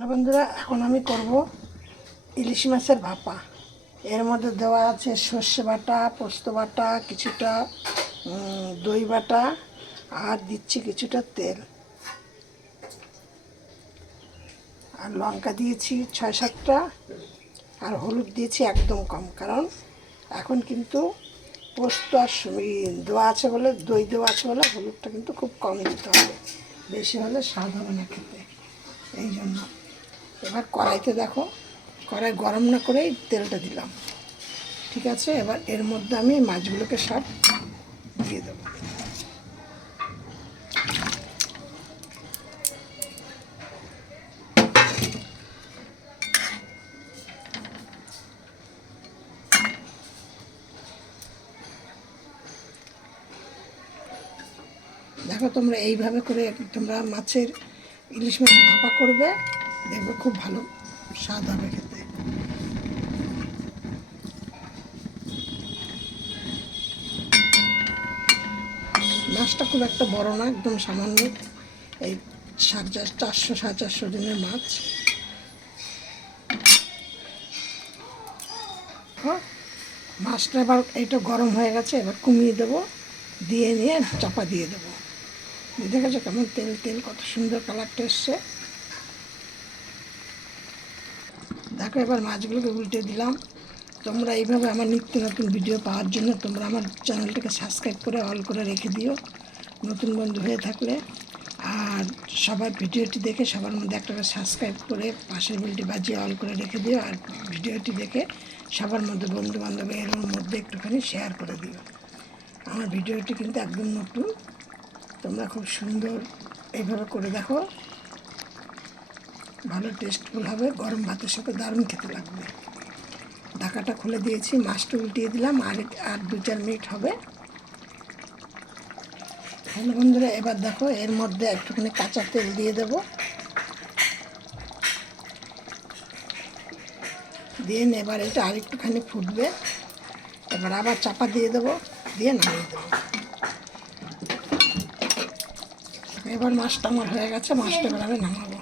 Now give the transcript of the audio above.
Hello বন্ধুরা, এখন আমি করব ইলিশ মাছের ভাপা। এর মধ্যে দেওয়া আছে সর্ষে বাটা, পোস্ত বাটা, কিছুটা দই বাটা, আর দিচ্ছি কিছুটা তেল, আর লঙ্কা দিয়েছি 6-7টা, আর হলুদ দিয়েছি একদম কম, কারণ এখন কিন্তু পোস্ত আর দেওয়া আছে বলে, দই দেওয়া আছে বলে হলুদটা কিন্তু খুব কম দিতে হবে, বেশি হলে স্বাদ হবে না খেতে। এই জন্য এবার কড়াইতে দেখো, কড়াই গরম না করেই তেলটা দিলাম। ঠিক আছে, এবার এর মধ্যে আমি মাছগুলোকে সব দিয়ে দেবো। দেখো, তোমরা এইভাবে করে তোমরা মাছের ইলিশ মাছ ভাপা করবে, দেখবে খুব ভালো স্বাদ হবে খেতে। মাছটা খুব একটা বড় না, একদম সামান্য, এই 400-450 দিনের মাছ। মাছটা এবার এইটা গরম হয়ে গেছে, এবার কমিয়ে দেবো, দিয়ে নিয়ে চাপা দিয়ে দেবো। দেখেছো কেমন তেল তেল, কত সুন্দর কালারটা এসছে। দেখো, এবার মাছগুলোকে উল্টে দিলাম। তোমরা এইভাবে আমার নিত্য নতুন ভিডিও পাওয়ার জন্য তোমরা আমার চ্যানেলটাকে সাবস্ক্রাইব করে অল করে রেখে দিও, নতুন বন্ধু হয়ে থাকলে। আর সবার ভিডিওটি দেখে সবার মধ্যে একটা করে সাবস্ক্রাইব করে পাশের বেলটি বাজিয়ে অল করে রেখে দিও। আর ভিডিওটি দেখে সবার মধ্যে বন্ধু বান্ধব এর মধ্যে একটুখানি শেয়ার করে দিও। আমার ভিডিওটি কিন্তু একদম নতুন, তোমরা খুব সুন্দর এইভাবে করে দেখো, ভালো টেস্টফুল হবে, গরম ভাতের সাথে দারুণ খেতে লাগবে। ঢাকাটা খুলে দিয়েছি, মাছটা উল্টিয়ে দিলাম, আর 2-4 মিনিট হবে। হ্যালো বন্ধুরা, এবার দেখো এর মধ্যে একটুখানি কাঁচা তেল দিয়ে দেব, দিয়ে এবার এটা আরেকটুখানি ফুটবে, এবার আবার চাপা দিয়ে দেবো, দিয়ে নামিয়ে দেবো। এবার মাছটা আমার হয়ে গেছে, মাছটা এবার আমি নামাবো।